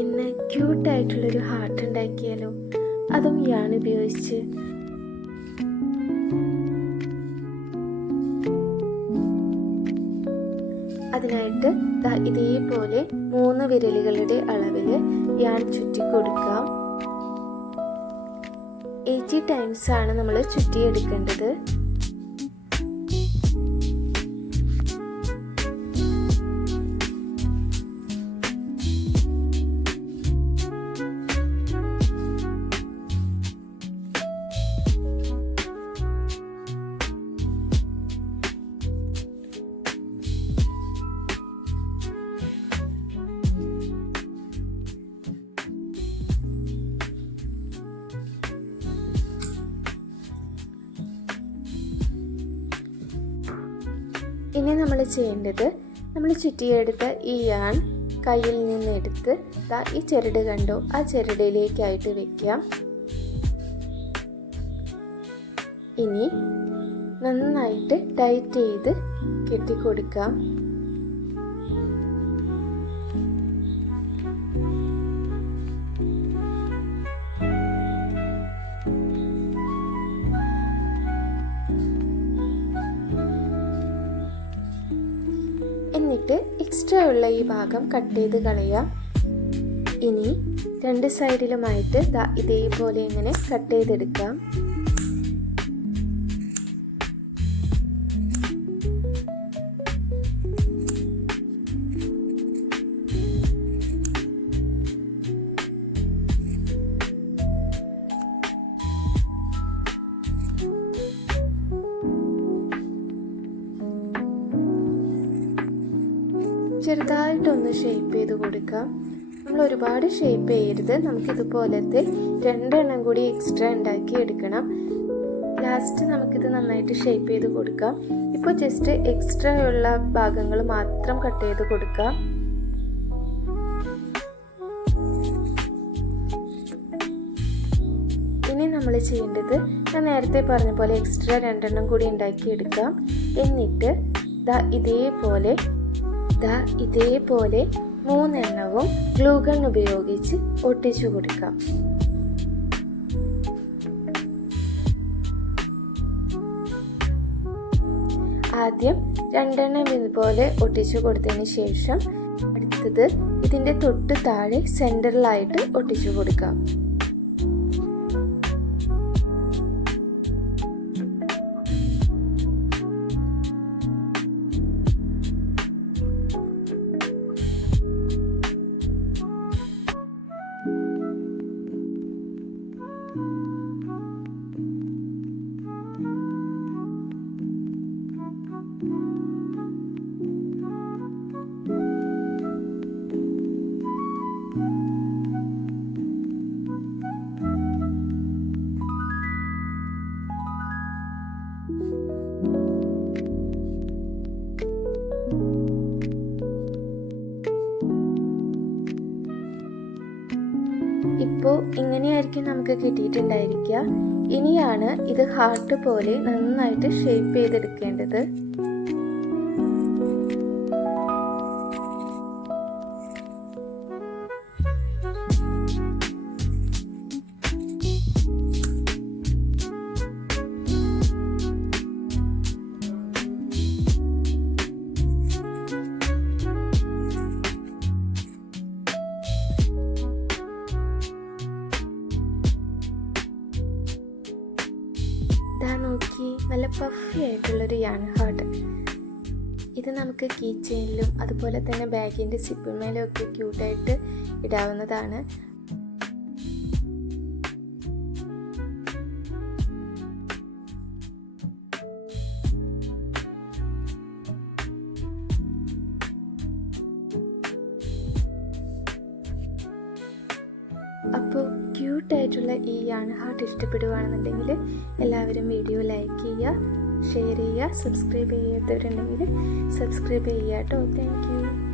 ഇന്ന് ക്യൂട്ടായിട്ടുള്ളൊരു ഹാർട്ട് ഉണ്ടാക്കിയാലോ, അതും യാൺ ഉപയോഗിച്ച്. അതിനായിട്ട് ഇതേപോലെ 3 വിരലുകളുടെ അളവിൽ യാൺ ചുറ്റി കൊടുക്കാം. 80 ടൈംസ് ആണ് നമ്മൾ ചുറ്റിയെടുക്കേണ്ടത്. ഇനി നമ്മൾ ചെയ്യേണ്ടത്, നമ്മൾ ചുറ്റിയെടുത്ത ഈ യാൺ കയ്യിൽ നിന്ന് എടുത്ത് ഈ ചരട് കണ്ടോ, ആ ചരടിലേക്കായിട്ട് വെക്കാം. ഇനി നന്നായിട്ട് ടൈറ്റ് ചെയ്ത് കെട്ടിക്കൊടുക്കാം. എന്നിട്ട് എക്സ്ട്രാ ഉള്ള ഈ ഭാഗം കട്ട് ചെയ്ത് കളയാം. ഇനി 2 സൈഡിലുമായിട്ട് ഇതേപോലെ ഇങ്ങനെ കട്ട് ചെയ്തെടുക്കാം. ചെറുതായിട്ടൊന്ന് ഷേപ്പ് ചെയ്ത് കൊടുക്കാം. നമ്മൾ ഒരുപാട് ഷേപ്പ് ചെയ്യരുത്. നമുക്കിതുപോലത്തെ 2 എണ്ണം കൂടി എക്സ്ട്രാ ഉണ്ടാക്കി എടുക്കണം. ലാസ്റ്റ് നമുക്കിത് നന്നായിട്ട് ഷേപ്പ് ചെയ്ത് കൊടുക്കാം. ഇപ്പോൾ ജസ്റ്റ് എക്സ്ട്രാ ഉള്ള ഭാഗങ്ങൾ മാത്രം കട്ട് ചെയ്ത് കൊടുക്കാം. ഇനി നമ്മൾ ചെയ്യേണ്ടത്, ഞാൻ നേരത്തെ പറഞ്ഞ പോലെ എക്സ്ട്രാ 2 എണ്ണം കൂടി ഉണ്ടാക്കി എടുക്കാം. എന്നിട്ട് ഇതേപോലെ 3 എണ്ണവും ഗ്ലൂ ഗൺ ഉപയോഗിച്ച് ഒട്ടിച്ചു കൊടുക്കാം. ആദ്യം 2 എണ്ണം ഇതുപോലെ ഒട്ടിച്ചു കൊടുത്തതിന് ശേഷം അടുത്തത് ഇതിൻ്റെ തൊട്ട് താഴെ സെൻറ്ററിലായിട്ട് ഒട്ടിച്ചു കൊടുക്കാം. ഇപ്പോൾ ഇങ്ങനെയായിരിക്കും നമുക്ക് കിട്ടിയിട്ടുണ്ടായിരിക്കുക. ഇനിയാണ് ഇത് ഹാർട്ട് പോലെ നന്നായിട്ട് ഷേപ്പ് ചെയ്തെടുക്കേണ്ടത്. നോക്കി, നല്ല പഫി ആയിട്ടുള്ളൊരു യാൺ ഹാർട്ട്. ഇത് നമുക്ക് കീ ചെയിനിലും അതുപോലെ തന്നെ ബാഗിൻ്റെ സിപ്പിന്മേലും ഒക്കെ ക്യൂട്ടായിട്ട് ഇടാവുന്നതാണ്. അപ്പോൾ ക്യൂട്ടായിട്ടുള്ള ഈ യാൺ ഹാർട്ട് ഇഷ്ടപ്പെടുകയാണെന്നുണ്ടെങ്കിൽ എല്ലാവരും വീഡിയോ ലൈക്ക് ചെയ്യുക, ഷെയർ ചെയ്യുക, സബ്സ്ക്രൈബ് ചെയ്യാത്തവരുണ്ടെങ്കിൽ സബ്സ്ക്രൈബ് ചെയ്യുക കേട്ടോ. Thank you.